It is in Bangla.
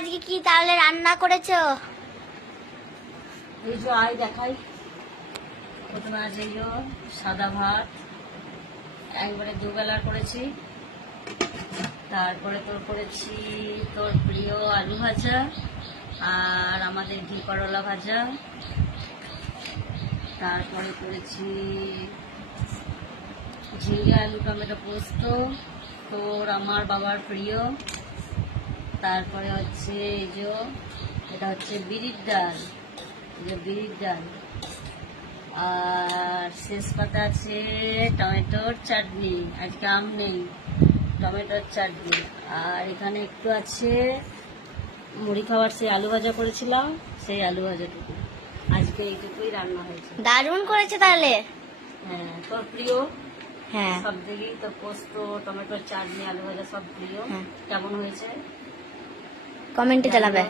আজকে কি তাহলে রান্না করেছো? এই যে আয় দেখাই। প্রথমে আজ এই যে সাদা ভাত একবারে দুবেলা করেছি। তারপরে তোর করেছি তোর প্রিয় আলু ভাজা আর আমাদের ঘি করলা ভাজা। তারপরে করেছি ঝিঙে আলু টমেটো পোস্ত, তোর আমার বাবার প্রিয়। তারপরে হচ্ছে এই যে এটা হচ্ছে বিরির ডাল, বিরির ডাল। আর শেষ পাতা আছে টমেটোর চাটনি, আজকে আম নেই, টমেটোর চাটনি। আর এখানে একটু আছে মুড়ি খাবার, সেই আলু ভাজা করেছিলাম, সেই আলু ভাজাটুকু। আজকে এইটুকুই রান্না হয়েছে। দারুণ করেছে তাহলে। হ্যাঁ, তোর প্রিয় হ্যাঁ সব দিকেই তো পোস্ত টমেটোর চাটনি আলু ভাজা সব প্রিয়। হ্যাঁ। কেমন হয়েছে কমেন্টে জানাবে।